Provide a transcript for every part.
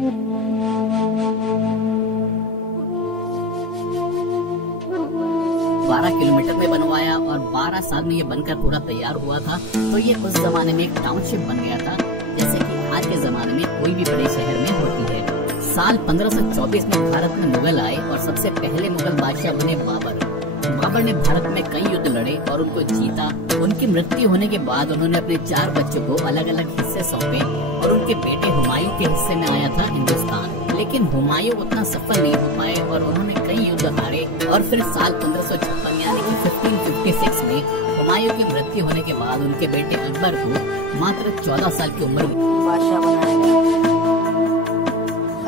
12 kilometre में बनवाया और 12 साल में ये बनकर पूरा तैयार हुआ था। तो ये उस जमाने में एक टाउनशिप बन गया था, जैसे कि आज के जमाने में कोई भी बड़े शहर में होती है। साल 1524 में भारत में मुगल आए और सबसे पहले मुगल बादशाह बने बाबर। बाबर ने भारत में कई युद्ध लड़े और उनको जीता। उनकी मृत्यु होने के बाद उन्होंने अपने 4 बच्चों को अलग अलग हिस्से सौंपे और उनके बेटे हुमायूं के हिस्से में आया था हिंदुस्तान। लेकिन हुमायूं उतना सफल नहीं हो पाए और उन्होंने कई युद्ध हारे और फिर साल 1556 यानी कि 1556 में हुमायूं की मृत्यु होने के बाद उनके बेटे अकबर को मात्र 14 साल की उम्र में बादशाह बनाया गया।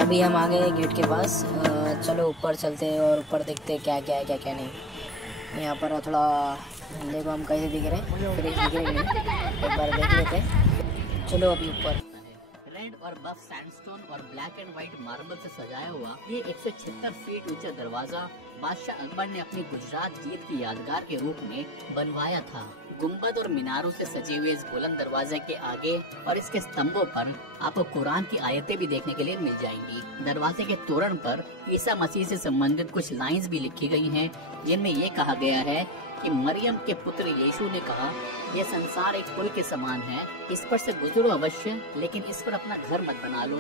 अभी हम आ गए गेट के पास। चलो ऊपर चलते हैं और ऊपर देखते हैं क्या क्या है क्या नहीं। यहाँ पर थोड़ा देखो हम कैसे दिख रहे हैं, फ्रेश दिख रहे हैं, एक बार देख लेते हैं। चलो अभी ऊपर। रेड और बफ सैंडस्टोन और ब्लैक एंड व्हाइट मार्बल से सजाया हुआ ये 176 फीट ऊंचा दरवाजा बादशाह अकबर ने अपनी गुजरात जीत की यादगार के रूप में बनवाया था। गुंबद और मीनारों से सजे हुए इस बुलंद दरवाजे के आगे और इसके स्तंभों पर आपको कुरान की आयतें भी देखने के लिए मिल जाएंगी। दरवाजे के तोरण पर ईसा मसीह से संबंधित कुछ लाइंस भी लिखी गई हैं, जिनमें ये कहा गया है कि मरियम के पुत्र यीशु ने कहा, यह संसार एक पुल के समान है, इस पर से गुजरो अवश्य, लेकिन इस पर अपना घर मत बना लो।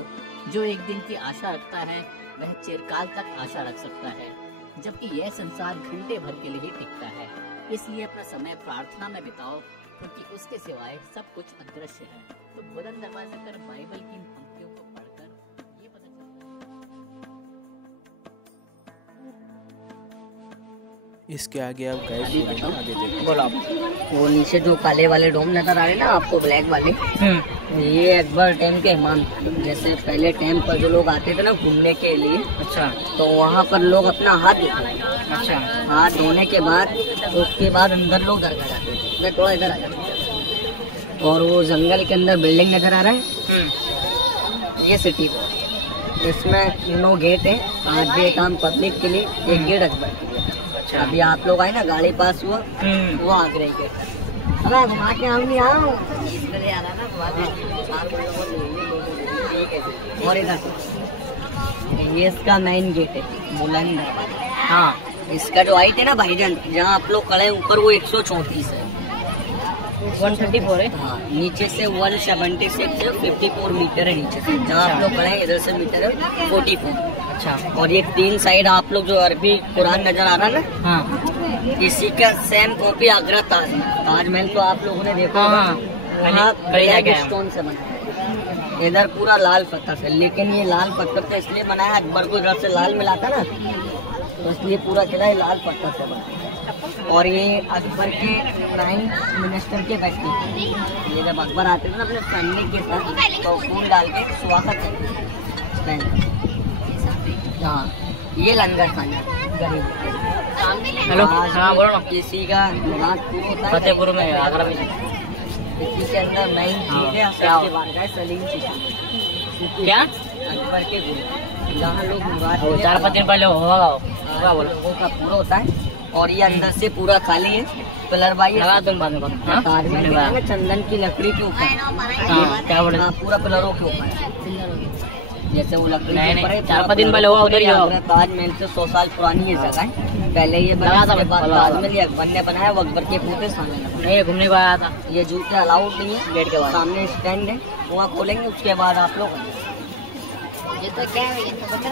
जो एक दिन की आशा रखता है वह चिरकाल तक आशा रख सकता है, जबकि यह संसार घंटे भर के लिए ही टिकता है। इसलिए अपना समय प्रार्थना में बिताओ, क्योंकि उसके सिवाय सब कुछ अदृश्य है। तो बुलंद दरवाजे पर बाइबल की इन पंक्तियों को पढ़कर ये पता चलता है। इसके आगे आप गाइड बोलेंगे, आगे देखो। बोलो आप। वो नीचे जो काले वाले डोम नजर आ रहे हैं ना आपको, ब्लैक वाले, ये अकबर टाइम के इमाम थे। जैसे पहले टाइम पर जो लोग आते थे ना घूमने के लिए, अच्छा, तो वहाँ पर लोग अपना हाथ धोते थे। अच्छा, हाथ धोने के बाद उसके बाद अंदर लोग दरगाह जाते थे। मैं थोड़ा इधर आ जाता। और वो जंगल के अंदर बिल्डिंग नजर आ रहा है, ये सिटी को, इसमें 9 गेट है। 5 गेट आम पब्लिक के लिए, 1 गेट अकबर के लिए। अच्छा, अभी आप लोग आए ना, गाड़ी पास हुआ, वो आगरे के। अरे घुमा के आऊंगी, आओ इसलिए आ रहा ना। और इधर ये इसका मेन गेट है, बुलंद। हाँ, इसका जो हाइट है ना भाईजान, जहाँ आप लोग खड़े हैं ऊपर, वो 134 है। 134 है। हाँ, नीचे से 176 54 मीटर है नीचे से। जहाँ आप लोग खड़े हैं इधर से मीटर है 44। अच्छा, और ये 3 साइड आप लोग जो अरबी कुरान नजर आ रहा है ना, हाँ, इसी का सेम कॉपी आगरा ताजमहल तो आप लोगों ने देखा होगा, ब्लैक स्टोन से बना है। इधर पूरा लाल पत्थर से, लेकिन ये लाल पत्थर से इसलिए बनाया, अकबर को इधर से लाल मिला था ना, तो इसलिए पूरा किला लाल पत्थर से बना। और ये अकबर के प्राइम मिनिस्टर के बैठने थे। ये जब अकबर आते थे ना अपने फैमिली के साथ, तो फूल डाल के स्वागत करते। हाँ, ये लंगर खाना गरीब। हेलो, हाँ बोलो ना। किसी का फतेहपुर में, आगरा में, इसी के अंदर मेन चीज है सलीम क्या अकबर के गुरु, जहाँ लोग 4-5 दिन पहले होगा लोगों का पूरा होता है। और ये अंदर से पूरा खाली है। पिलर भाई ताजमहल चंदन की लकड़ी के ऊपर, क्या बोले, पूरा पिलरों के ऊपर, जैसे वो लकड़ी के ऊपर है। 4-5 दिन पहले हुआ उधर ही। ताजमहल से 100 साल पुरानी ये जगह है। पहले ये बना था, ताजमहल अकबर ने बनाया, वो अकबर के पोते सामने नहीं घूमने को आया था। ये जूते अलाउड नहीं है। गेट के बाद सामने स्टैंड है, वहाँ खोलेंगे, उसके बाद आप लोग। ये तो क्या है, ये तो कितना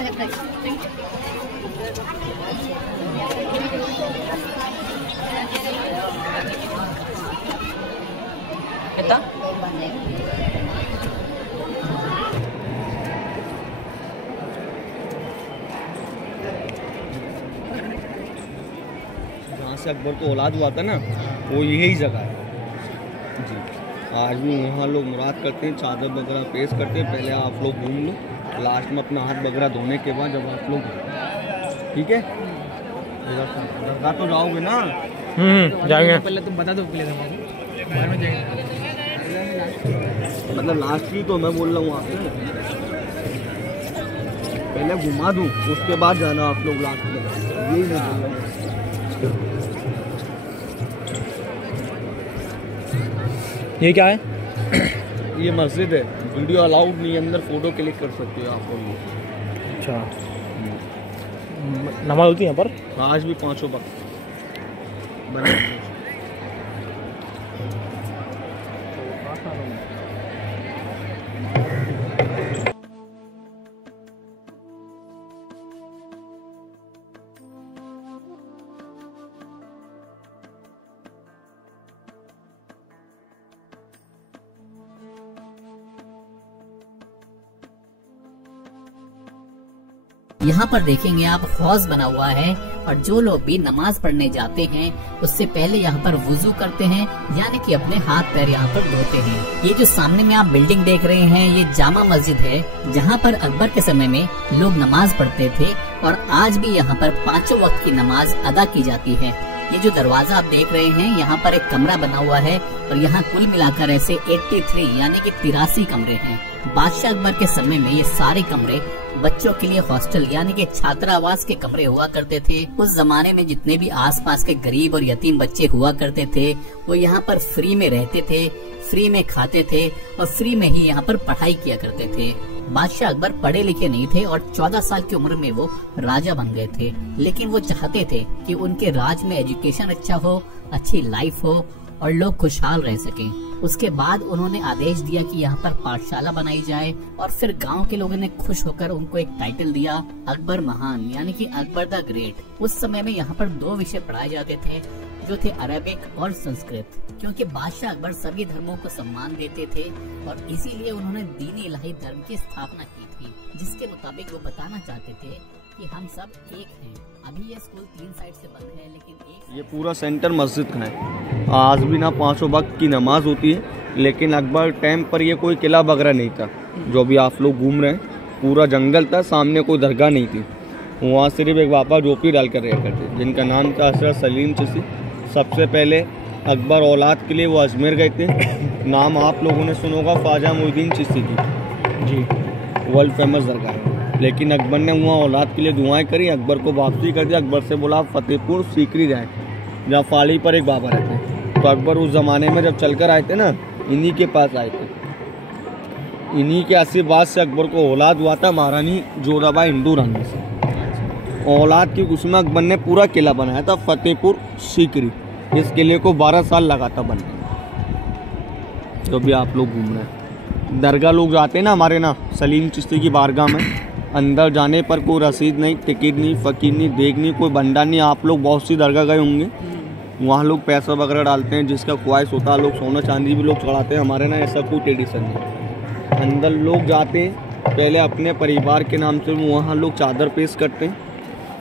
जहाँ से अकबर को औलाद हुआ था ना, वो यही जगह है जी। आज भी वहाँ लोग मुराद करते हैं, चादर वगैरह पेश करते हैं। पहले आप लोग घूम लो, लास्ट में अपना हाथ वगैरह धोने के बाद जब आप लोग, ठीक है, दरगाह तो जाओगे ना? जाएंगे। पहले तुम बता दो, पहले बाहर में जाएंगे, मतलब लास्ट ही तो मैं बोल रहा हूँ आपसे, पहले घुमा दूँ उसके बाद जाना आप लोग लास्ट में, यही मैं बोल रहा हूँ। ये क्या है? ये मस्जिद है, वीडियो अलाउड नहीं है, अंदर फोटो क्लिक कर सकते हो आप लोग। अच्छा, नमाज होती है यहाँ पर? आज भी 5 वक्त बने। यहाँ पर देखेंगे आप हौज बना हुआ है और जो लोग भी नमाज पढ़ने जाते हैं उससे पहले यहाँ पर वुजू करते हैं, यानी कि अपने हाथ पैर यहाँ पर धोते हैं। ये जो सामने में आप बिल्डिंग देख रहे हैं ये जामा मस्जिद है, जहाँ पर अकबर के समय में लोग नमाज पढ़ते थे और आज भी यहाँ पर 5 वक्त की नमाज अदा की जाती है। ये जो दरवाजा आप देख रहे हैं यहाँ पर एक कमरा बना हुआ है और यहाँ कुल मिलाकर ऐसे 83 यानी कि 83 कमरे हैं। बादशाह अकबर के समय में ये सारे कमरे बच्चों के लिए हॉस्टल यानी कि छात्रावास के कमरे हुआ करते थे। उस जमाने में जितने भी आसपास के गरीब और यतीम बच्चे हुआ करते थे वो यहाँ पर फ्री में रहते थे, फ्री में खाते थे और फ्री में ही यहाँ पर पढ़ाई किया करते थे। बादशाह अकबर पढ़े लिखे नहीं थे और 14 साल की उम्र में वो राजा बन गए थे, लेकिन वो चाहते थे कि उनके राज में एजुकेशन अच्छा हो, अच्छी लाइफ हो और लोग खुशहाल रह सकें। उसके बाद उन्होंने आदेश दिया कि यहाँ पर पाठशाला बनाई जाए और फिर गांव के लोगों ने खुश होकर उनको एक टाइटल दिया, अकबर महान यानी कि अकबर द ग्रेट। उस समय में यहाँ पर 2 विषय पढ़ाए जाते थे जो थे अरबिक और संस्कृत, क्योंकि बादशाह अकबर सभी धर्मों को सम्मान देते थे और इसीलिए उन्होंने दीनी इलाही धर्म की स्थापना की थी, जिसके मुताबिक वो बताना चाहते थे कि हम सब एक हैं। अभी ये स्कूल 3 साइड से बंद है, लेकिन एक ये पूरा सेंटर मस्जिद का है। आज भी ना 5 वक्त की नमाज होती है, लेकिन अकबर टाइम पर ये कोई किला वगैरह नहीं था। जो भी आप लोग घूम रहे हैं पूरा जंगल था, सामने कोई दरगाह नहीं थी। वहाँ सिर्फ एक बाबा झोपड़ी डाल कर रहा करते, जिनका नाम था हज़रत सलीम चिश्ती। सबसे पहले अकबर औलाद के लिए वो अजमेर गए थे। नाम आप लोगों ने सुना होगा ख्वाजा मोइनुद्दीन चिश्ती की जी, वर्ल्ड फेमस दरगाह है। लेकिन अकबर ने वहाँ औलाद के लिए दुआएं करी, अकबर को वापसी कर दिया। अकबर से बोला आप फतेहपुर सीकरी जाएँ, जहाँ फाड़ी पर एक बाबा रहते हैं। तो अकबर उस ज़माने में जब चलकर आए थे ना, इन्हीं के पास आए थे। इन्हीं के आशीर्वाद से अकबर को औलाद हुआ था महारानी जोराबाई हिंदू रानी से। औलाद की खुशी में अकबर ने पूरा किला बनाया था फतेहपुर सीकरी। इस किले को 12 साल लगा था बनने। जो भी आप लोग घूम रहे हैं, दरगाह लोग जाते हैं ना हमारे ना सलीम चिश्ती की बारगाह में, अंदर जाने पर कोई रसीद नहीं, टिकट नहीं, फ़कीर नहीं, देग नहीं, कोई भंडार नहीं। आप लोग बहुत सी दरगाह गए होंगे, वहाँ लोग पैसा वगैरह डालते हैं, जिसका ख्वाहिश होता है लोग सोना चांदी भी लोग चढ़ाते हैं। हमारे ना ऐसा कोई ट्रेडिशन नहीं। अंदर लोग जाते हैं, पहले अपने परिवार के नाम से वहाँ लोग चादर पेश करते हैं,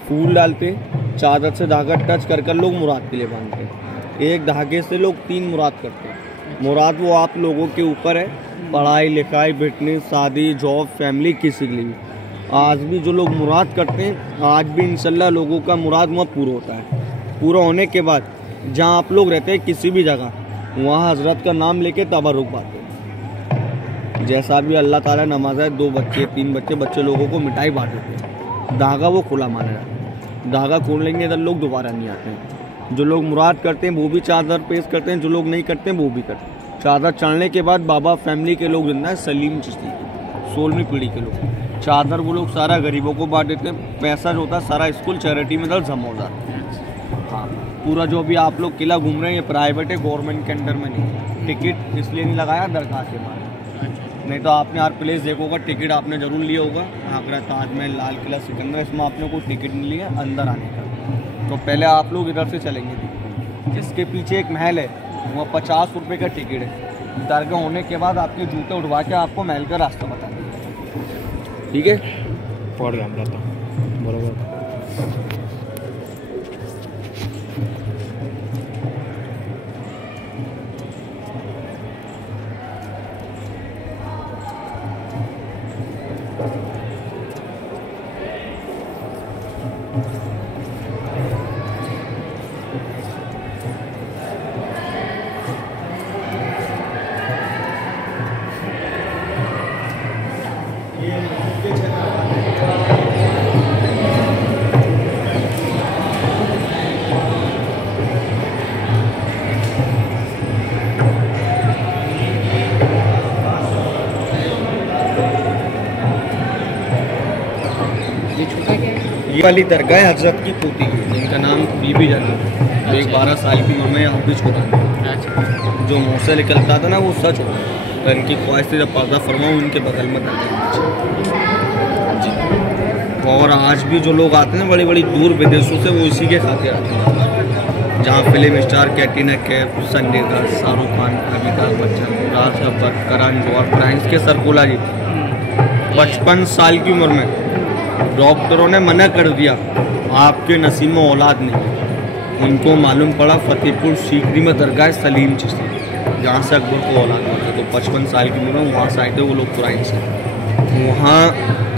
फूल डालते हैं, चादर से धागा टच कर कर लोग मुराद के लिए बांधते हैं। एक धागे से लोग 3 मुराद करते हैं। मुराद वो आप लोगों के ऊपर है, पढ़ाई लिखाई, बिजनेस, शादी, जॉब, फैमिली, किसी के लिए। आज भी जो लोग मुराद करते हैं, आज भी इंशाल्लाह लोगों का मुराद वहाँ पूरा होता है। पूरा होने के बाद जहाँ आप लोग रहते हैं किसी भी जगह, वहाँ हजरत का नाम लेके तबरुक पाते हैं। जैसा भी अल्लाह ताला नमाज है, 2 बच्चे 3 बच्चे लोगों को मिठाई बांट देते हैं। धागा वो खुला माना जाता है, धागा खोल लेंगे इधर लोग दोबारा नहीं आते हैं। जो लोग मुराद करते हैं वो भी चादर पेश करते हैं, जो लोग नहीं करते हैं वो भी करते हैं। चादर चढ़ने के बाद बाबा फैमिली के लोग जिंदा है सलीम चिश्ती की 16वीं पीढ़ी के लोग, चादर वो लोग सारा गरीबों को बांट देते हैं। पैसा जो होता है सारा स्कूल चैरिटी में इधर जमा हो जाता है। हाँ, पूरा जो भी आप लोग किला घूम रहे हैं ये प्राइवेट है, गवर्नमेंट के अंडर में नहीं। टिकट इसलिए नहीं लगाया दरगाह के बारे, नहीं तो आपने हर प्लेस देखा होगा, टिकट आपने जरूर लिया होगा। आगरा, ताजमहल, लाल किला, सिकंदर, इसमें आपने कोई टिकट नहीं लिया अंदर आने का। तो पहले आप लोग इधर से चलेंगे। जिसके पीछे एक महल है वहाँ 50 रुपये का टिकट है। दरगाह होने के बाद आपके जूते उठवा के आपको महल का रास्ता बता देंगे, ठीक है। पढ़ रहा हूँ बराबर। ये वाली दरगाह हजरत की पोती है, जिनका नाम बीबी जन्नत, एक 12 साल की उम्र में यहाँ पे छोड़ा था। अच्छा। जो मुँह से निकलता था ना वो सच होता था। तो इनकी ख्वाहिश थी जब पर्दा फरमाऊँ उनके बगल में दरगाह जी। और आज भी जो लोग आते हैं बड़ी बड़ी दूर विदेशों से, वो इसी के खातिर आते हैं, जहाँ film star Katrina Kaif, Sanjay Dutt, Shahrukh Khan, Amitabh Bachchan, Raj Kapoor, Karan Johar, France के सरकोला जी 55 साल की उम्र में डॉक्टरों ने मना कर दिया, आपके नसीब में औलाद नहीं। उनको मालूम पड़ा फतेहपुर सीकरी में दरगाह सलीम चिश्ती, जहाँ से अकबर को औलाद मिला। तो 55 साल की उम्र में वहाँ से आए थे वो लोग कुराइन से, वहाँ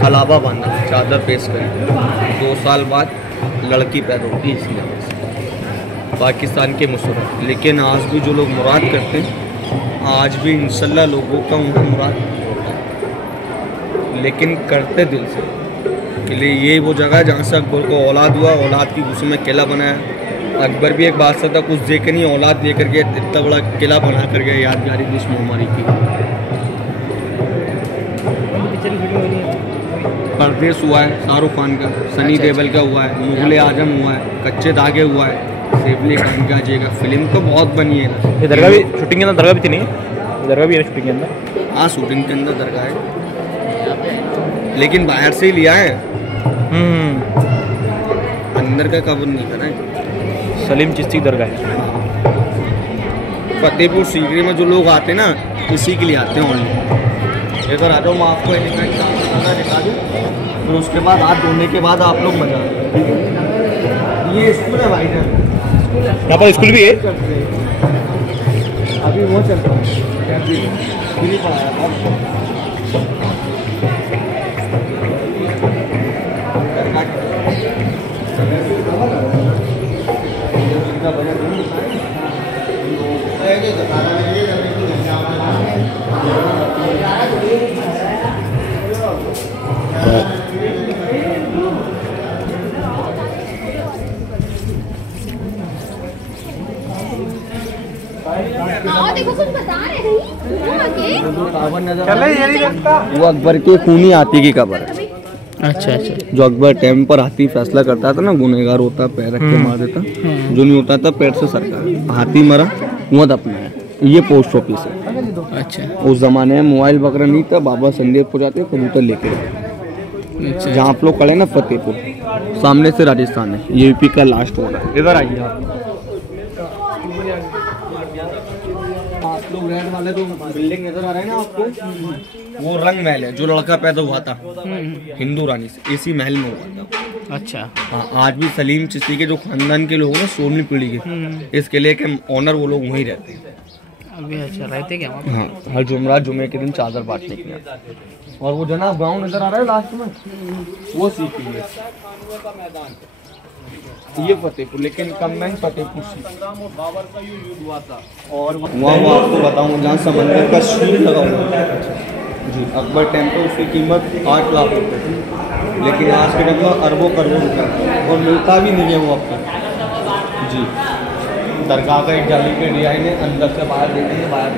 कलाबा बांधा, चादर पेश करी। 2 साल बाद लड़की पैदा होती है इसी जगह से, पाकिस्तान के मुसरत। लेकिन आज भी जो लोग मुराद करते हैं, आज भी इंशाल्लाह लोगों का वहाँ मुराद होता है, लेकिन करते दिल से। के लिए ये वो जगह है जहाँ से अकबर को औलाद हुआ, औलाद की खुशी में किला बनाया। अकबर भी एक बादशाह था, कुछ दे के नहीं औलाद लेकर के इतना बड़ा किला बना कर गया, यादगारी थी इस महामारी की। परदेश हुआ है शाहरुख खान का, सनी देओल का हुआ है, मुगल आजम हुआ है, कच्चे धागे हुआ है, सैफ खान का जगह फिल्म तो बहुत बनी है। ये दरगाह भी शूटिंग के अंदर दरगाह भी थी नहीं, दरगाह भी है शूटिंग के अंदर। हाँ शूटिंग के अंदर दरगाह है, लेकिन बाहर से ही लिया है, अंदर का कवर नहीं करा है। सलीम चिश्ती दरगाह है। फतेहपुर सीकरी में जो लोग आते हैं ना, इसी के लिए आते हैं ओनली। इधर आ जाओ, मैं आपको एलिफेंट का दिखा दूँ, फिर उसके बाद हाथ धोने के बाद आप लोग मजा आए, ठीक है। ये स्कूल है भाई जान, यहाँ पर स्कूल भी है। अभी वो चल रहा है, फ्री पढ़ाया था। देखो कुछ बता रहे हैं वो अकबर के खूनी हाथी की कब्र है। अच्छा अच्छा। जो अकबर टाइम पर हाथी फैसला करता था ना, गुनहगार होता पैर रख के मार देता, जो नहीं होता था पेट से सरका, हाथी मरा वहाँ दफना है। ये पोस्ट ऑफिस है। अच्छा। उस जमाने में मोबाइल वगैरह नहीं था, बाबा संदेश को जाते कबूतर लेके। अच्छा। जहाँ आप लोग खड़े ना फतेहपुर, सामने से राजस्थान है, ये यूपी का लास्ट हो रहा है। इधर आइए आप लोग रेड वाले तो बिल्डिंग नजर आ रहे हैं ना आपको, वो रंग महल है। जो लड़का पैदा हुआ था हिंदू रानी से, इसी महल में हुआ था। अच्छा। हाँ, आज भी सलीम चिश्ती के जो खानदान के लोग हैं ना, 16वीं पीढ़ी के, इस किले के ऑनर वो लोग वहीं रहते हैं अभी। अच्छा, रहते क्या वहाँ? हाँ, हर जुमरात जुमे के दिन चादर बांटने के लिए। और वो जनाब गांव नजर आ रहा है लास्ट में, वो सीपी है, ये फतेहपुर, लेकिन कंबाइन फतेहपुर और वहाँ वो आपको बताऊँ जहाँ समंदर का शील लगा हुआ है जी। अकबर टेम्पल उसकी कीमत 8 लाख रुपये थी, लेकिन आज के टाइम में अरबों करोड़ों रुपये, और मिलता भी नहीं है वो आपको जी। दरगाह का एक जाली के डिजाइन है, अंदर से बाहर देखेंगे, बाहर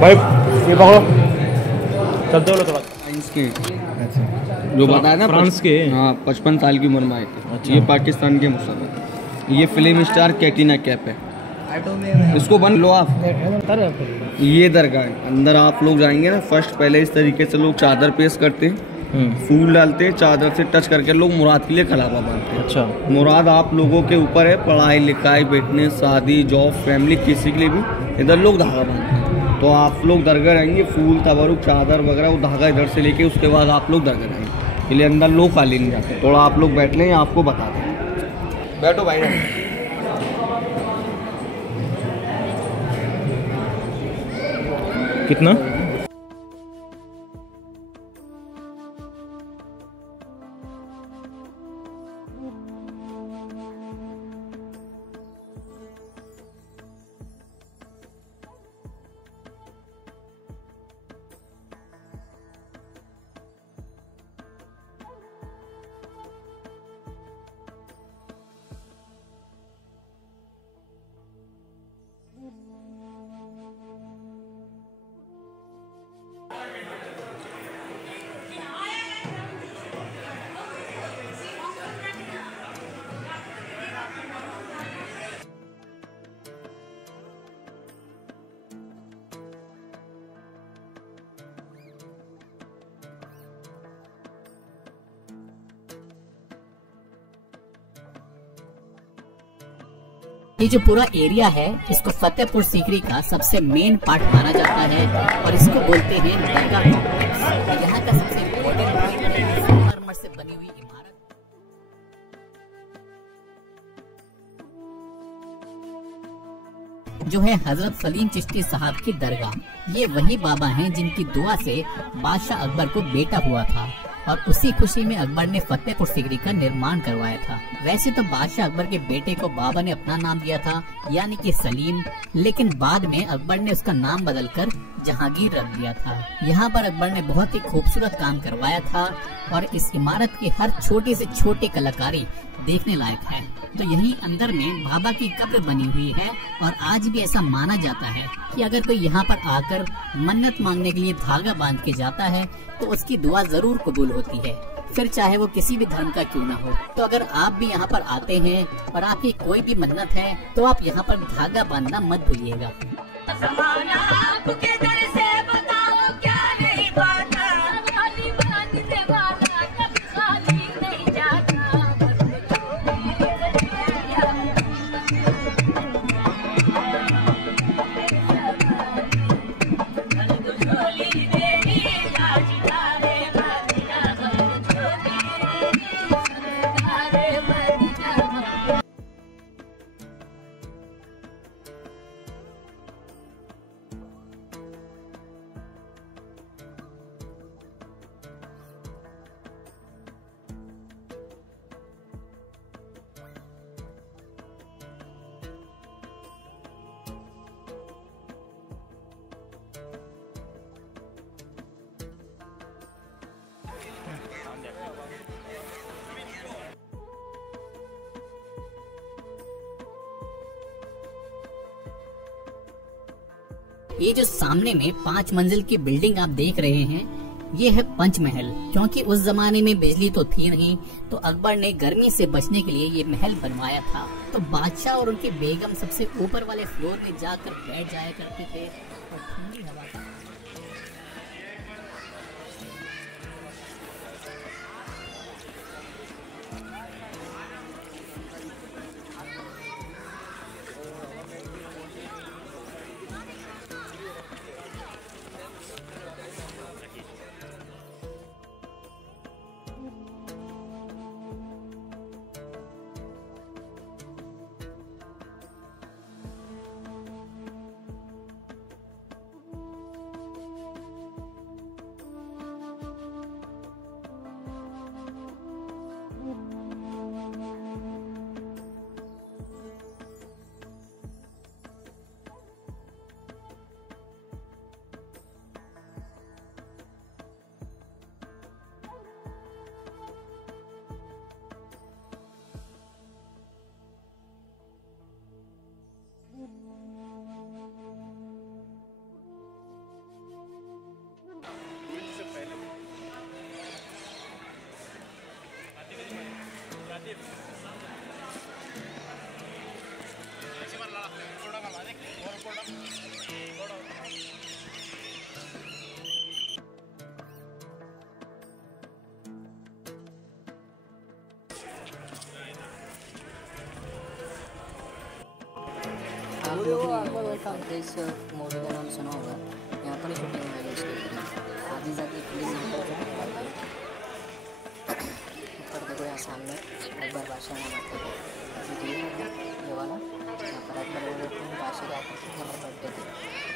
भाई ये पकड़ो, चलते हो थोड़ा। जो बताया ना फ्रांस के। हाँ, 55 साल की उम्र में आए थे। अच्छा। ये पाकिस्तान के मुसलमान, ये फिल्म स्टार कैटरीना कैफ है। इसको बन लो आप। ये दरगाह है, अंदर आप लोग जाएंगे ना, फर्स्ट पहले इस तरीके से लोग चादर पेश करते हैं, फूल डालते हैं, चादर से टच करके लोग मुराद के लिए खलाबा बांधते हैं। अच्छा। मुराद आप लोगों के ऊपर है, पढ़ाई लिखाई, बैठने, शादी, जॉब, फैमिली, किसी के लिए भी इधर लोग धागा बांधते हैं। तो आप लोग दरगाह रहेंगे, फूल तबरुक चादर वगैरह वो धागा इधर से लेके उसके बाद आप लोग दरगाह रहेंगे। इसलिए अंदर लोग खाली नहीं जाते। थोड़ा आप लोग बैठ लें, आपको बता दें। बैठो भाई। कितना? ये जो पूरा एरिया है इसको फतेहपुर सीकरी का सबसे मेन पार्ट माना जाता है और इसको बोलते हैं दरगाह कॉम्प्लेक्स। यहाँ का सबसे इम्पोर्टेंट पॉइंट है संगमरमर से बनी हुई इमारत जो है हजरत सलीम चिश्ती साहब की दरगाह। ये वही बाबा हैं जिनकी दुआ से बादशाह अकबर को बेटा हुआ था और उसी खुशी में अकबर ने फतेहपुर सीकरी का निर्माण करवाया था। वैसे तो बादशाह अकबर के बेटे को बाबा ने अपना नाम दिया था यानी कि सलीम, लेकिन बाद में अकबर ने उसका नाम बदलकर जहांगीर रख दिया था। यहाँ पर अकबर ने बहुत ही खूबसूरत काम करवाया था और इस इमारत की हर छोटी से छोटी कलाकारी देखने लायक है। तो यहीं अंदर में बाबा की कब्र बनी हुई है और आज भी ऐसा माना जाता है कि अगर कोई यहाँ पर आकर मन्नत मांगने के लिए धागा बांध के जाता है तो उसकी दुआ जरूर कबूल होती है, फिर चाहे वो किसी भी धर्म का क्यों ना हो। तो अगर आप भी यहाँ पर आते हैं और आपकी कोई भी मन्नत है तो आप यहाँ पर धागा बांधना मत भूलिएगा। ये जो सामने में 5 मंजिल की बिल्डिंग आप देख रहे हैं ये है पंचमहल। क्योंकि उस जमाने में बिजली तो थी नहीं तो अकबर ने गर्मी से बचने के लिए ये महल बनवाया था। तो बादशाह और उनकी बेगम सबसे ऊपर वाले फ्लोर में जाकर बैठ जाया करते थे और ठंडी हवा का इस मूवी का नाम सुना होगा। यहाँ पर शूटिंग हुई है इसके आधी जाती फिल्म ऊपर देखो यहाँ सामने अकबर बादशाह नाम आते थे ये वाला। यहाँ पर अकबर बादशाह जाते थे यहाँ पर बैठते थे,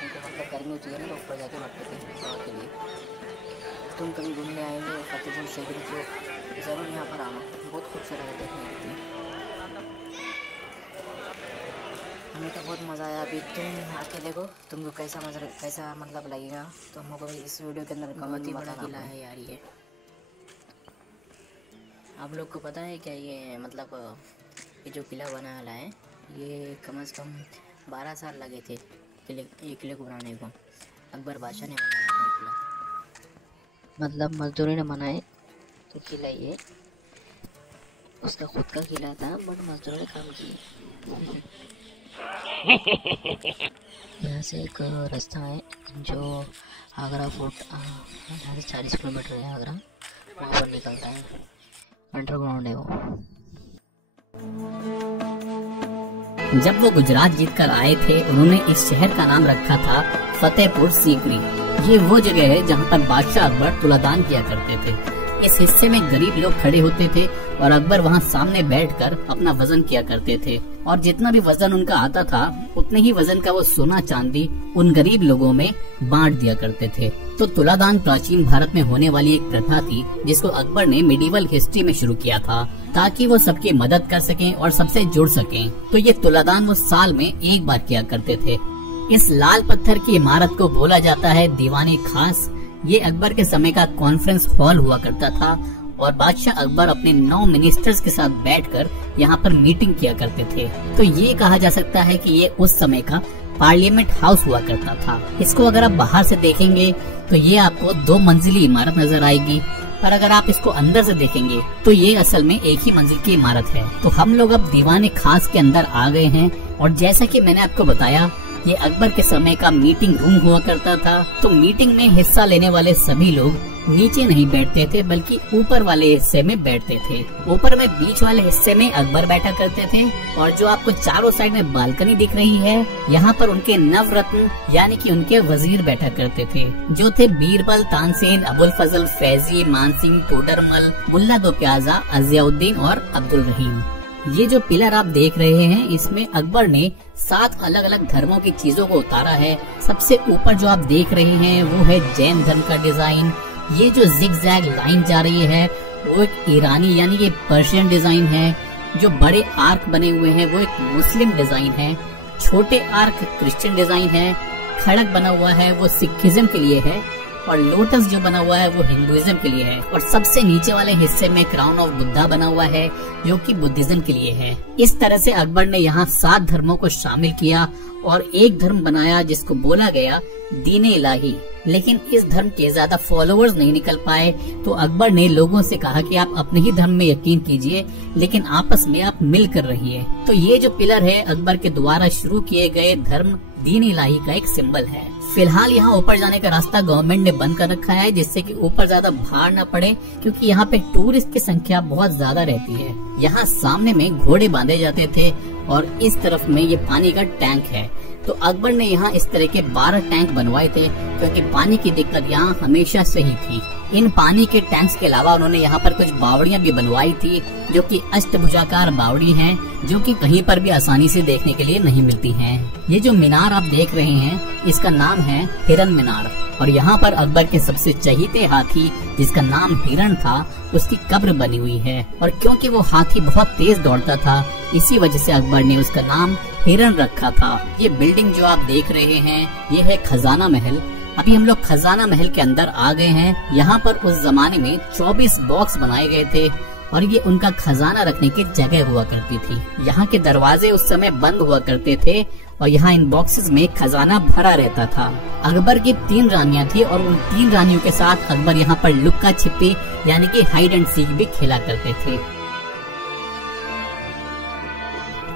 उनको मतलब गर्मी होती है ना तो ऊपर जाके बैठते थे हवा के लिए। तुम कभी घूमने आएंगे फतेहपुर सीकरी तो ज़रूर यहाँ पर आना, बहुत खूबसूरत है देखने के लिए। हमें तो बहुत मज़ा आया। अभी तुम आके देखो तुमको कैसा मतलब लगेगा तो हमको इस वीडियो के अंदर कमेंट में बताना। किला है यार ये, आप लोग को पता है क्या ये मतलब ये जो किला बना वाला है ये कम से कम 12 साल लगे थे ये किले को बनाने को। अकबर बादशाह ने बनाया था किला, मतलब मजदूरी ने बनाए तो किला ये उसका खुद का किला था बट मजदूरों ने काम किए। यहाँ से एक रास्ता है जो आगरा फोर्ट यहाँ से 40 किलोमीटर है आगरा, वहाँ पर निकलता है, अंडरग्राउंड है वो। जब वो गुजरात जीतकर आए थे उन्होंने इस शहर का नाम रखा था फतेहपुर सीकरी। ये वो जगह है जहाँ पर बादशाह अकबर तुलादान किया करते थे। इस हिस्से में गरीब लोग खड़े होते थे और अकबर वहाँ सामने बैठकर अपना वजन किया करते थे और जितना भी वजन उनका आता था उतने ही वजन का वो सोना चांदी उन गरीब लोगों में बांट दिया करते थे। तो तुलादान प्राचीन भारत में होने वाली एक प्रथा थी जिसको अकबर ने मिडिवल हिस्ट्री में शुरू किया था ताकि वो सबकी मदद कर सकें और सबसे जुड़ सकें। तो ये तुलादान वो साल में एक बार किया करते थे। इस लाल पत्थर की इमारत को बोला जाता है दीवाने खास। ये अकबर के समय का कॉन्फ्रेंस हॉल हुआ करता था और बादशाह अकबर अपने 9 मिनिस्टर्स के साथ बैठकर यहाँ पर मीटिंग किया करते थे। तो ये कहा जा सकता है कि ये उस समय का पार्लियामेंट हाउस हुआ करता था। इसको अगर आप बाहर से देखेंगे तो ये आपको 2 मंजिली इमारत नजर आएगी, पर अगर आप इसको अंदर से देखेंगे तो ये असल में 1 ही मंजिल की इमारत है। तो हम लोग अब दीवाने खास के अंदर आ गए हैं और जैसा कि मैंने आपको बताया ये अकबर के समय का मीटिंग रूम हुआ करता था। तो मीटिंग में हिस्सा लेने वाले सभी लोग नीचे नहीं बैठते थे बल्कि ऊपर वाले हिस्से में बैठते थे। ऊपर में बीच वाले हिस्से में अकबर बैठा करते थे और जो आपको चारों साइड में बालकनी दिख रही है यहाँ पर उनके नवरत्न यानी कि उनके वजीर बैठा करते थे जो थे बीरबल, तानसेन, अबुल फजल, फैजी, मानसिंह, टोडरमल, मुल्ला दो प्याजा, अजियाउद्दीन और अब्दुल रहीम। ये जो पिलर आप देख रहे हैं इसमें अकबर ने 7 अलग अलग धर्मों की चीजों को उतारा है। सबसे ऊपर जो आप देख रहे हैं वो है जैन धर्म का डिजाइन। ये जो जिगजैग लाइन जा रही है वो एक ईरानी यानी कि पर्शियन डिजाइन है। जो बड़े आर्क बने हुए हैं वो एक मुस्लिम डिजाइन है। छोटे आर्क क्रिश्चियन डिजाइन है। खड़क बना हुआ है वो सिखिज्म के लिए है और लोटस जो बना हुआ है वो हिंदुइज्म के लिए है। और सबसे नीचे वाले हिस्से में क्राउन ऑफ बुद्धा बना हुआ है जो कि बुद्धिज्म के लिए है। इस तरह से अकबर ने यहाँ 7 धर्मों को शामिल किया और एक धर्म बनाया जिसको बोला गया दीन इलाही। लेकिन इस धर्म के ज्यादा फॉलोअर्स नहीं निकल पाए तो अकबर ने लोगों से कहा कि आप अपने ही धर्म में यकीन कीजिए लेकिन आपस में आप मिल कर रहिए। तो ये जो पिलर है अकबर के द्वारा शुरू किए गए धर्म दीन इलाही का एक सिंबल है। फिलहाल यहाँ ऊपर जाने का रास्ता गवर्नमेंट ने बंद कर रखा है जिससे कि ऊपर ज्यादा भार न पड़े क्योंकि यहाँ पे टूरिस्ट की संख्या बहुत ज्यादा रहती है। यहाँ सामने में घोड़े बांधे जाते थे और इस तरफ में ये पानी का टैंक है। तो अकबर ने यहाँ इस तरह के 12 टैंक बनवाए थे क्योंकि पानी की दिक्कत यहाँ हमेशा से ही थी। इन पानी के टैंक्स के अलावा उन्होंने यहाँ पर कुछ बावड़ियाँ भी बनवाई थी जो कि अष्टभुजाकार बावड़ी हैं जो कि कहीं पर भी आसानी से देखने के लिए नहीं मिलती हैं। ये जो मीनार आप देख रहे हैं इसका नाम है हिरन मीनार और यहाँ पर अकबर के सबसे चहीते हाथी जिसका नाम हिरण था उसकी कब्र बनी हुई है। और क्योंकि वो हाथी बहुत तेज दौड़ता था इसी वजह से अकबर ने उसका नाम हिरन रखा था। ये बिल्डिंग जो आप देख रहे हैं ये है खजाना महल। अभी हम लोग खजाना महल के अंदर आ गए हैं। यहाँ पर उस जमाने में 24 बॉक्स बनाए गए थे और ये उनका खजाना रखने की जगह हुआ करती थी। यहाँ के दरवाजे उस समय बंद हुआ करते थे और यहाँ इन बॉक्सेस में खजाना भरा रहता था। अकबर की 3 रानियां थी और उन 3 रानियों के साथ अकबर यहाँ पर लुक्का छिपी यानी कि हाइड एंड सीक भी खेला करते थे।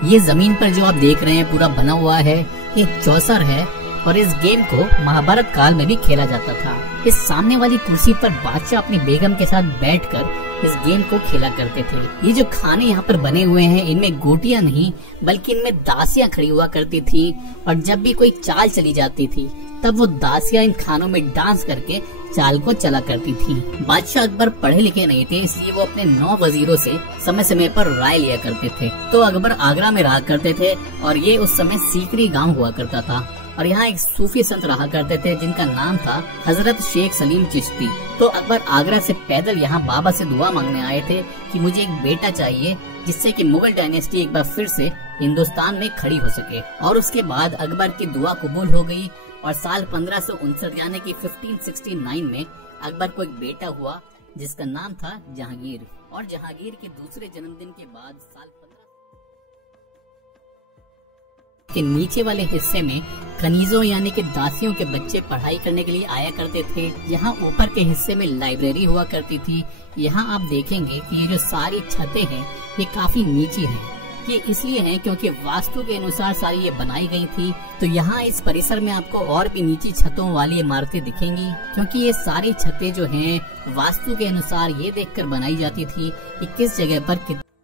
ये जमीन पर जो आप देख रहे हैं पूरा बना हुआ है ये चौसर है और इस गेम को महाभारत काल में भी खेला जाता था। इस सामने वाली कुर्सी पर बादशाह अपनी बेगम के साथ बैठकर इस गेम को खेला करते थे। ये जो खाने यहाँ पर बने हुए हैं इनमें गोटियां नहीं बल्कि इनमें दासियां खड़ी हुआ करती थी और जब भी कोई चाल चली जाती थी तब वो दासियां इन खानों में डांस करके चाल को चला करती थी। बादशाह अकबर पढ़े लिखे नहीं थे इसलिए वो अपने 9 वजीरों से समय समय पर राय लिया करते थे। तो अकबर आगरा में रहा करते थे और ये उस समय सीकरी गांव हुआ करता था और यहाँ एक सूफी संत रहा करते थे जिनका नाम था हजरत शेख सलीम चिश्ती। तो अकबर आगरा से पैदल यहाँ बाबा से दुआ मांगने आए थे कि मुझे एक बेटा चाहिए जिससे कि मुगल डायनेस्टी एक बार फिर से हिंदुस्तान में खड़ी हो सके। और उसके बाद अकबर की दुआ कबूल हो गई और साल 1559 यानी कि 1569 में अकबर को एक बेटा हुआ जिसका नाम था जहांगीर। और जहांगीर के दूसरे जन्मदिन के बाद साल 15 के नीचे वाले हिस्से में कनीजों यानी कि दासियों के बच्चे पढ़ाई करने के लिए आया करते थे। यहाँ ऊपर के हिस्से में लाइब्रेरी हुआ करती थी। यहाँ आप देखेंगे कि ये जो सारी छतें हैं ये काफी नीची हैं। ये इसलिए है क्योंकि वास्तु के अनुसार सारी ये बनाई गई थी। तो यहाँ इस परिसर में आपको और भी नीची छतों वाली इमारतें दिखेंगी क्योंकि ये सारी छतें जो हैं वास्तु के अनुसार ये देखकर बनाई जाती थी कि किस जगह पर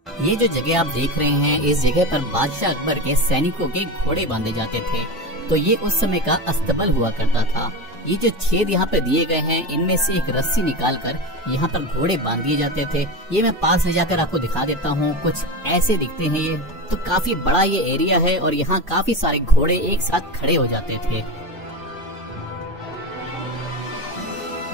ये जो जगह आप देख रहे हैं, इस जगह पर बादशाह अकबर के सैनिकों के घोड़े बांधे जाते थे। तो ये उस समय का अस्तबल हुआ करता था। ये जो छेद यहाँ पे दिए गए हैं, इनमें से एक रस्सी निकालकर यहाँ पर घोड़े बांध दिए जाते थे। ये मैं पास ले जाकर आपको दिखा देता हूँ। कुछ ऐसे दिखते हैं ये। तो काफी बड़ा ये एरिया है और यहाँ काफी सारे घोड़े एक साथ खड़े हो जाते थे।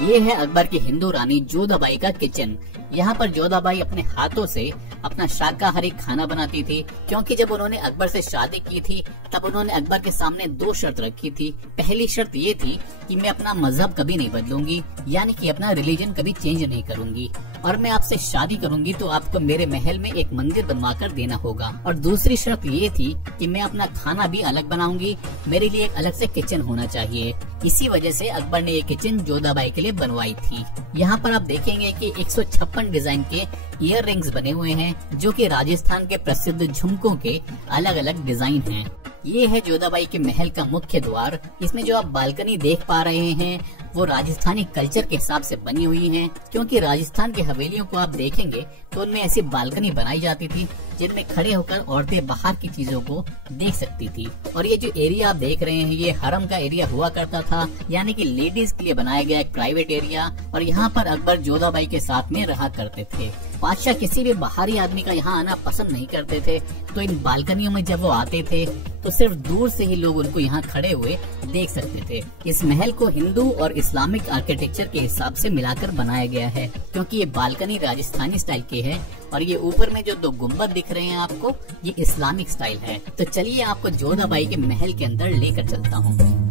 ये है अकबर की हिंदू रानी जोधाबाई का किचन। यहाँ पर जोधाबाई अपने हाथों से अपना शाकाहारी खाना बनाती थी, क्योंकि जब उन्होंने अकबर से शादी की थी तब उन्होंने अकबर के सामने 2 शर्त रखी थी। पहली शर्त ये थी कि मैं अपना मजहब कभी नहीं बदलूंगी, यानी कि अपना रिलीजन कभी चेंज नहीं करूंगी, और मैं आपसे शादी करूंगी तो आपको मेरे महल में एक मंदिर बनवा कर देना होगा। और दूसरी शर्त ये थी कि मैं अपना खाना भी अलग बनाऊंगी, मेरे लिए एक अलग से किचन होना चाहिए। इसी वजह से अकबर ने ये किचन जोधाबाई के लिए बनवाई थी। यहाँ पर आप देखेंगे कि 156 डिजाइन के ईयर रिंग्स बने हुए हैं, जो कि राजस्थान के प्रसिद्ध झुमकों के अलग अलग डिजाइन हैं। ये है जोधाबाई के महल का मुख्य द्वार। इसमें जो आप बालकनी देख पा रहे हैं वो राजस्थानी कल्चर के हिसाब से बनी हुई है, क्योंकि राजस्थान की हवेलियों को आप देखेंगे तो उनमें ऐसी बालकनी बनाई जाती थी जिनमें खड़े होकर औरतें बाहर की चीजों को देख सकती थी। और ये जो एरिया आप देख रहे हैं ये हरम का एरिया हुआ करता था, यानी कि लेडीज के लिए बनाया गया एक प्राइवेट एरिया। और यहाँ पर अकबर जोधाबाई के साथ में रहा करते थे। बादशाह किसी भी बाहरी आदमी का यहाँ आना पसंद नहीं करते थे, तो इन बालकनियों में जब वो आते थे तो सिर्फ दूर से ही लोग उनको यहाँ खड़े हुए देख सकते थे। इस महल को हिंदू और इस्लामिक आर्किटेक्चर के हिसाब से मिलाकर बनाया गया है, क्योंकि ये बालकनी राजस्थानी स्टाइल की है और ये ऊपर में जो 2 गुम्बद दिख रहे हैं आपको, ये इस्लामिक स्टाइल है। तो चलिए आपको जोधाबाई के महल के अंदर लेकर चलता हूँ।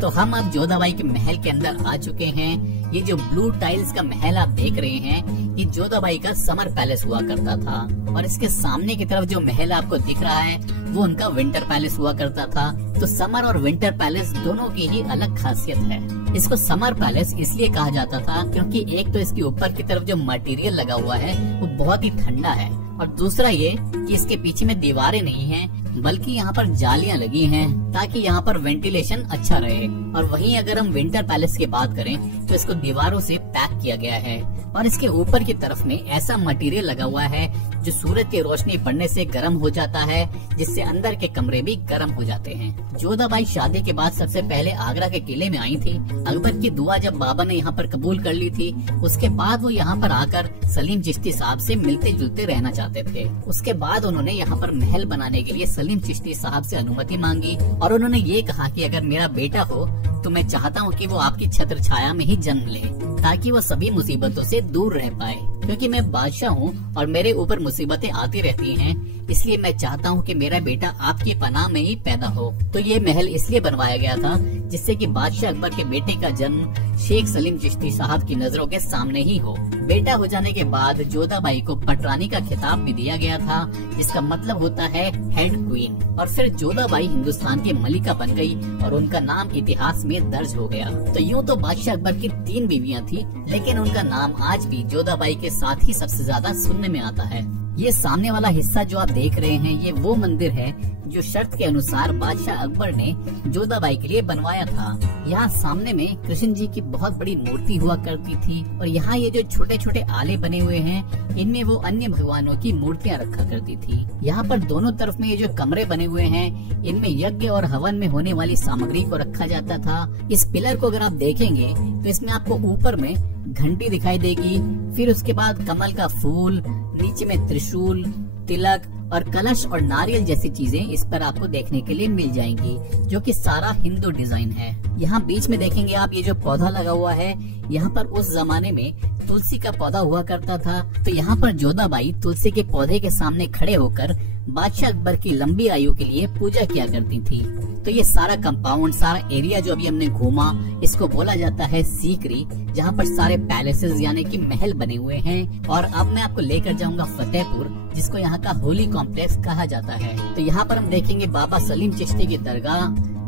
तो हम अब जोधाबाई के महल के अंदर आ चुके हैं। ये जो ब्लू टाइल्स का महल आप देख रहे हैं, ये जोधाबाई का समर पैलेस हुआ करता था। और इसके सामने की तरफ जो महल आपको दिख रहा है वो उनका विंटर पैलेस हुआ करता था। तो समर और विंटर पैलेस दोनों की ही अलग खासियत है। इसको समर पैलेस इसलिए कहा जाता था क्योंकि एक तो इसके ऊपर की तरफ जो मटेरियल लगा हुआ है वो बहुत ही ठंडा है, और दूसरा ये कि इसके पीछे में दीवारें नहीं हैं, बल्कि यहाँ पर जालियां लगी हैं ताकि यहाँ पर वेंटिलेशन अच्छा रहे। और वहीं अगर हम विंटर पैलेस की बात करें तो इसको दीवारों से पैक किया गया है, और इसके ऊपर की तरफ में ऐसा मटेरियल लगा हुआ है जो सूरज की रोशनी पड़ने से गर्म हो जाता है, जिससे अंदर के कमरे भी गर्म हो जाते हैं। जोधाबाई शादी के बाद सबसे पहले आगरा के किले में आई थी। अकबर की दुआ जब बाबा ने यहाँ पर कबूल कर ली थी, उसके बाद वो यहाँ पर आकर सलीम चिश्ती साहब से मिलते जुलते रहना चाहते थे। उसके बाद उन्होंने यहाँ पर महल बनाने के लिए सलीम चिश्ती साहब से अनुमति मांगी, और उन्होंने ये कहा कि अगर मेरा बेटा हो तो मैं चाहता हूँ कि वो आपकी छत्र छाया में ही जन्म ले, ताकि वो सभी मुसीबतों से दूर रह पाए, क्योंकि मैं बादशाह हूँ और मेरे ऊपर मुसीबतें आती रहती हैं, इसलिए मैं चाहता हूँ कि मेरा बेटा आपकी पनाह में ही पैदा हो। तो ये महल इसलिए बनवाया गया था जिससे कि बादशाह अकबर के बेटे का जन्म शेख सलीम चिश्ती साहब की नजरों के सामने ही हो। बेटा हो जाने के बाद जोधाबाई को पटरानी का खिताब भी दिया गया था, जिसका मतलब होता है हेड क्वीन। और फिर जोधाबाई हिंदुस्तान की मलिका बन गई और उनका नाम इतिहास में दर्ज हो गया। तो यूँ तो बादशाह अकबर की 3 बीवियां थी, लेकिन उनका नाम आज भी जोधाबाई के साथ ही सबसे ज्यादा सुनने में आता है। ये सामने वाला हिस्सा जो आप देख रहे हैं ये वो मंदिर है जो शर्त के अनुसार बादशाह अकबर ने जोधाबाई के लिए बनवाया था। यहाँ सामने में कृष्ण जी की बहुत बड़ी मूर्ति हुआ करती थी, और यहाँ ये जो छोटे छोटे आले बने हुए हैं इनमें वो अन्य भगवानों की मूर्तियाँ रखा करती थी। यहाँ पर दोनों तरफ में ये जो कमरे बने हुए हैं इनमें यज्ञ और हवन में होने वाली सामग्री को रखा जाता था। इस पिलर को अगर आप देखेंगे तो इसमें आपको ऊपर में घंटी दिखाई देगी, फिर उसके बाद कमल का फूल, नीचे में त्रिशूल, तिलक और कलश और नारियल जैसी चीजें इस पर आपको देखने के लिए मिल जाएंगी, जो कि सारा हिंदू डिजाइन है। यहाँ बीच में देखेंगे आप ये जो पौधा लगा हुआ है, यहाँ पर उस जमाने में तुलसी का पौधा हुआ करता था। तो यहाँ पर जोधाबाई तुलसी के पौधे के सामने खड़े होकर बादशाह अकबर की लंबी आयु के लिए पूजा किया करती थी। तो ये सारा कंपाउंड, सारा एरिया जो अभी हमने घूमा, इसको बोला जाता है सीकरी, जहाँ पर सारे पैलेसेस यानी कि महल बने हुए हैं। और अब मैं आपको लेकर जाऊंगा फतेहपुर, जिसको यहाँ का होली कॉम्प्लेक्स कहा जाता है। तो यहाँ पर हम देखेंगे बाबा सलीम चिश्ती की दरगाह,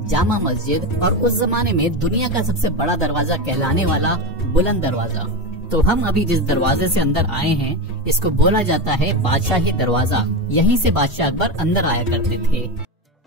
जामा मस्जिद और उस जमाने में दुनिया का सबसे बड़ा दरवाजा कहलाने वाला बुलंद दरवाजा। तो हम अभी जिस दरवाजे से अंदर आए हैं इसको बोला जाता है बादशाही दरवाजा। यहीं से बादशाह अकबर अंदर आया करते थे।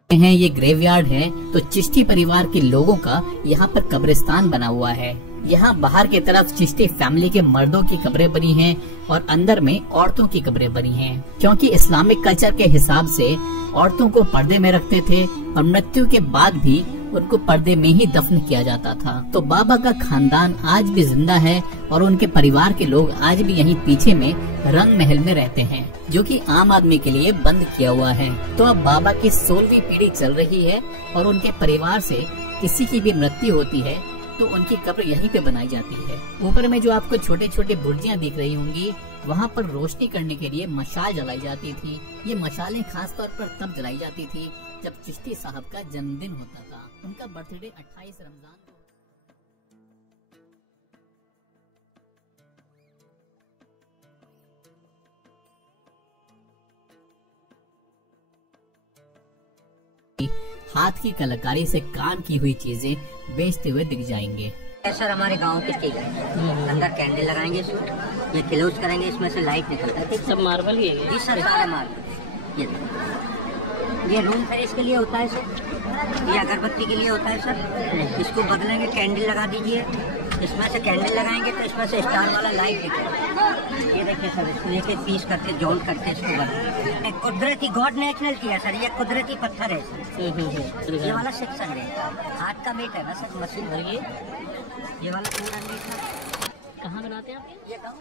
हैं ये ग्रेवयार्ड है, तो चिश्ती परिवार के लोगों का यहाँ पर कब्रिस्तान बना हुआ है। यहाँ बाहर की तरफ चिश्ती फैमिली के मर्दों की कब्रें बनी हैं और अंदर में औरतों की कब्रें बनी हैं, क्योंकि इस्लामिक कल्चर के हिसाब से औरतों को पर्दे में रखते थे और मृत्यु के बाद भी उनको पर्दे में ही दफन किया जाता था। तो बाबा का खानदान आज भी जिंदा है और उनके परिवार के लोग आज भी यहीं पीछे में रंग महल में रहते हैं, जो कि आम आदमी के लिए बंद किया हुआ है। तो अब बाबा की 16वीं पीढ़ी चल रही है और उनके परिवार से किसी की भी मृत्यु होती है तो उनकी कब्र यहीं पे बनाई जाती है। ऊपर में जो आपको छोटे छोटे बुर्जियां दिख रही होंगी, वहाँ पर रोशनी करने के लिए मशाल जलाई जाती थी। ये मशालें खास तौर पर तब जलाई जाती थी जब चिश्ती साहब का जन्मदिन होता था। उनका बर्थडे 28 रमजान को। हाथ की कलाकारी से काम की हुई चीजें बेचते हुए दिख जाएंगे। सर हमारे गांव के केक है, अंदर कैंडल लगाएंगे, ये क्लोज करेंगे, इसमें से लाइट निकलता है। सब मार्बल ही है जी सर, सारे मार्बल। ये रूम सर्विस के लिए होता है सर, ये अगरबत्ती के लिए होता है सर। इसको बदलेंगे, कैंडल लगा दीजिए, इसमें से कैंडल लगाएंगे तो इसमें से स्टार वाला लाइट निकलेगा। ये देखिए सर, इसको एक एक पीस करके जॉइंट करके इसको बनाएंगे। कुदरती गॉड नेचुरल किया सर, ये कुदरती पत्थर है सर। ये वाला सेक्शन है, हाथ का मेट है ना सर, मशीन भरिए। ये वाला पूरा मेट है। कहाँ बनाते हैं आप ये गाँव?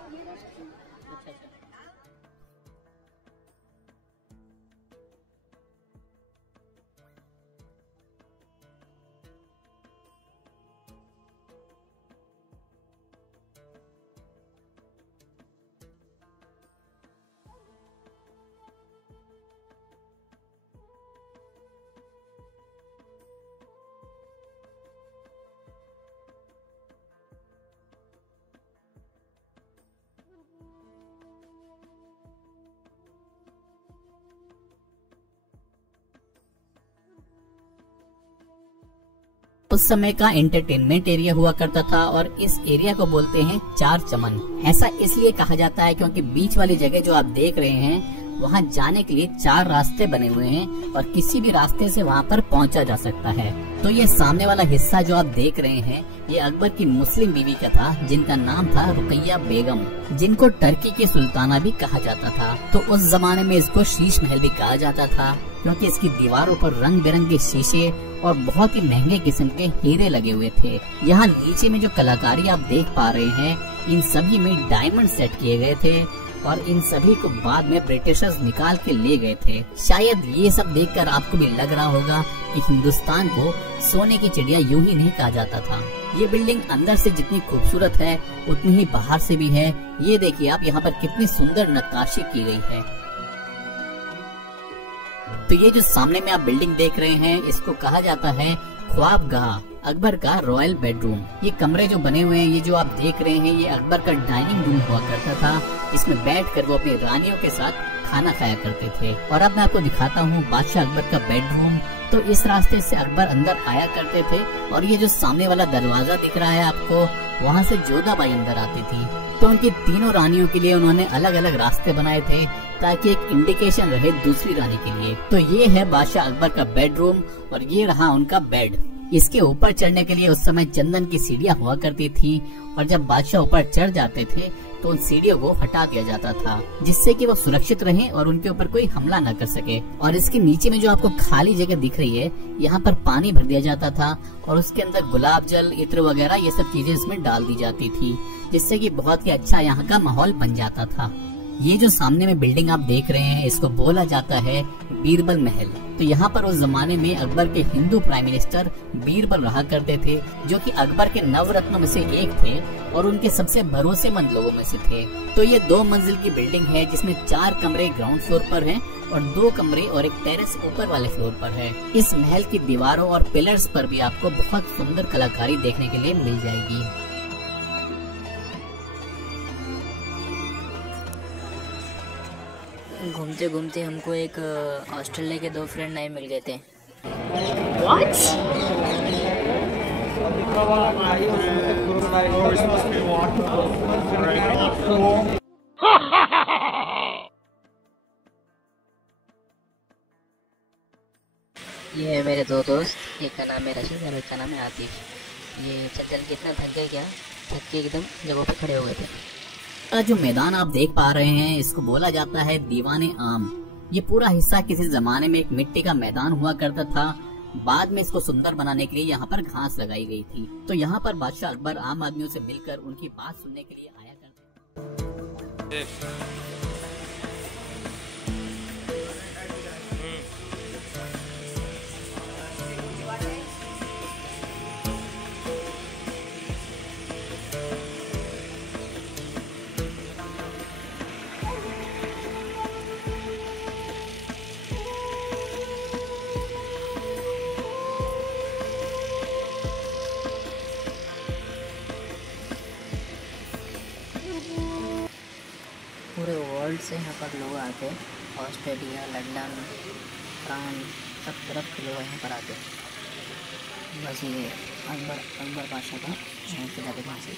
उस समय का एंटरटेनमेंट एरिया हुआ करता था और इस एरिया को बोलते हैं चार चमन। ऐसा इसलिए कहा जाता है क्योंकि बीच वाली जगह जो आप देख रहे हैं, वहाँ जाने के लिए 4 रास्ते बने हुए हैं और किसी भी रास्ते से वहाँ पर पहुँचा जा सकता है। तो ये सामने वाला हिस्सा जो आप देख रहे हैं, ये अकबर की मुस्लिम बीवी का था, जिनका नाम था रुकैया बेगम, जिनको टर्की की सुल्ताना भी कहा जाता था। तो उस जमाने में इसको शीश महल भी कहा जाता था, क्योंकि इसकी दीवारों पर रंग बिरंगे शीशे और बहुत ही महंगे किस्म के हीरे लगे हुए थे। यहाँ नीचे में जो कलाकारी आप देख पा रहे हैं, इन सभी में डायमंड सेट किए गए थे और इन सभी को बाद में ब्रिटिशर्स निकाल के ले गए थे। शायद ये सब देखकर आपको भी लग रहा होगा कि हिंदुस्तान को सोने की चिड़िया यूं ही नहीं कहा जाता था। ये बिल्डिंग अंदर से जितनी खूबसूरत है, उतनी ही बाहर से भी है। ये देखिए आप, यहाँ पर कितनी सुंदर नक्काशी की गई है। तो ये जो सामने में आप बिल्डिंग देख रहे हैं, इसको कहा जाता है ख्वाबगाह, अकबर का रॉयल बेडरूम। ये कमरे जो बने हुए हैं, ये जो आप देख रहे हैं, ये अकबर का डाइनिंग रूम हुआ करता था। इसमें बैठकर वो अपनी रानियों के साथ खाना खाया करते थे। और अब मैं आपको दिखाता हूँ बादशाह अकबर का बेडरूम। तो इस रास्ते से अकबर अंदर आया करते थे और ये जो सामने वाला दरवाजा दिख रहा है आपको, वहाँ से जोधाबाई अंदर आती थी। तो उनकी तीनों रानियों के लिए उन्होंने अलग अलग रास्ते बनाए थे ताकि एक इंडिकेशन रहे दूसरी रानी के लिए। तो ये है बादशाह अकबर का बेडरूम और ये रहा उनका बेड। इसके ऊपर चढ़ने के लिए उस समय चंदन की सीढ़ियाँ हुआ करती थी और जब बादशाह ऊपर चढ़ जाते थे तो उन सीढ़ियों को हटा दिया जाता था, जिससे कि वो सुरक्षित रहें और उनके ऊपर कोई हमला न कर सके। और इसके नीचे में जो आपको खाली जगह दिख रही है, यहाँ पर पानी भर दिया जाता था और उसके अंदर गुलाब जल, इत्र वगैरह ये सब चीजें इसमें डाल दी जाती थी, जिससे कि बहुत ही अच्छा यहाँ का माहौल बन जाता था। ये जो सामने में बिल्डिंग आप देख रहे हैं, इसको बोला जाता है बीरबल महल। तो यहाँ पर उस जमाने में अकबर के हिंदू प्राइम मिनिस्टर बीरबल रहा करते थे, जो कि अकबर के नवरत्नों में से एक थे और उनके सबसे भरोसेमंद लोगों में से थे। तो ये 2 मंजिल की बिल्डिंग है, जिसमें 4 कमरे ग्राउंड फ्लोर पर हैं और 2 कमरे और एक टेरेस ऊपर वाले फ्लोर पर है। इस महल की दीवारों और पिलर्स पर भी आपको बहुत सुंदर कलाकारी देखने के लिए मिल जाएगी। घूमते घूमते हमको एक ऑस्ट्रेलिया के 2 फ्रेंड नए मिल गए थे। ये है मेरे दो दोस्त, एक का नाम है रशीद और एक का नाम है आतिफ। ये चल कितना थक गए, क्या थक के एकदम जगह पे खड़े हो गए थे। जो मैदान आप देख पा रहे हैं इसको बोला जाता है दीवाने आम। ये पूरा हिस्सा किसी जमाने में एक मिट्टी का मैदान हुआ करता था। बाद में इसको सुंदर बनाने के लिए यहाँ पर घास लगाई गई थी। तो यहाँ पर बादशाह अकबर आम आदमियों से मिलकर उनकी बात सुनने के लिए आया करते। पूरे वर्ल्ड से यहाँ पर लोग आते हैं, ऑस्ट्रेलिया, लंदन, फ्रांस, सब तरफ के लोग यहाँ पर आते हैं। बस ये अकबर बादशाह का यहाँ पे जाके वहाँ से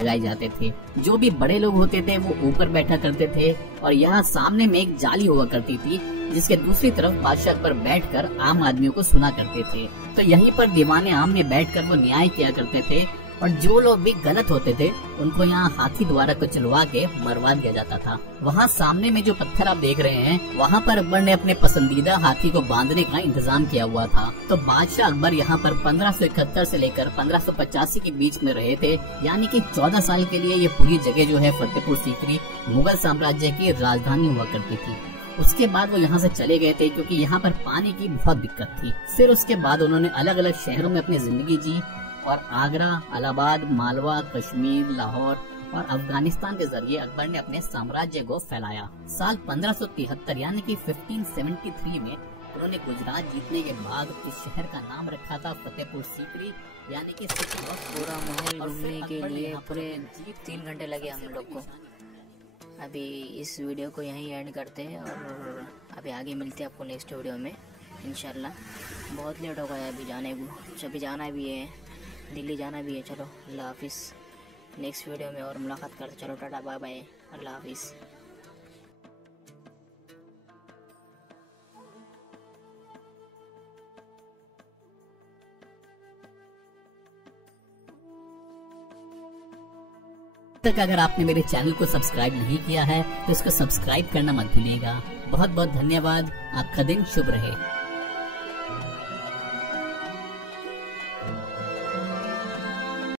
लगाए जाते थे। जो भी बड़े लोग होते थे वो ऊपर बैठा करते थे और यहाँ सामने में एक जाली हुआ करती थी जिसके दूसरी तरफ बादशाह पर बैठकर आम आदमियों को सुना करते थे। तो यहीं पर दीवाने आम में बैठकर वो न्याय किया करते थे और जो लोग भी गलत होते थे उनको यहाँ हाथी द्वारा कुचलवा के मरवा दिया जाता था। वहाँ सामने में जो पत्थर आप देख रहे हैं वहाँ पर अकबर ने अपने पसंदीदा हाथी को बांधने का इंतजाम किया हुआ था। तो बादशाह अकबर यहाँ पर 1571 से लेकर 1585 के बीच में रहे थे, यानी कि 14 साल के लिए ये पूरी जगह जो है फतेहपुर सीकरी मुगल साम्राज्य की राजधानी हुआ करती थी। उसके बाद वो यहाँ से चले गए थे क्योंकि यहाँ पर पानी की बहुत दिक्कत थी। फिर उसके बाद उन्होंने अलग अलग शहरों में अपनी जिंदगी जी और आगरा, इलाहाबाद, मालवा, कश्मीर, लाहौर और अफगानिस्तान के जरिए अकबर ने अपने साम्राज्य को फैलाया। साल 1573 यानी कि 1573 में उन्होंने गुजरात जीतने के बाद इस शहर का नाम रखा था फतेहपुर सीकरी, यानी कि पूरा महल घूमने के लिए पूरे 3 घंटे लगे हम लोग को। अभी इस वीडियो को यहीं एंड करते हैं और अभी आगे मिलते हैं आपको नेक्स्ट वीडियो में इंशाल्लाह। बहुत लेट हो गया अभी जाने को, अभी जाना भी है, दिल्ली जाना भी है। चलो अल्लाह हाफिज़, नेक्स्ट वीडियो में और मुलाकात करते। चलो टाटा बाय बाय, अल्लाह हाफिज़। तक अगर आपने मेरे चैनल को सब्सक्राइब नहीं किया है तो इसको सब्सक्राइब करना मत भूलिएगा। बहुत बहुत धन्यवाद। आपका दिन शुभ रहे।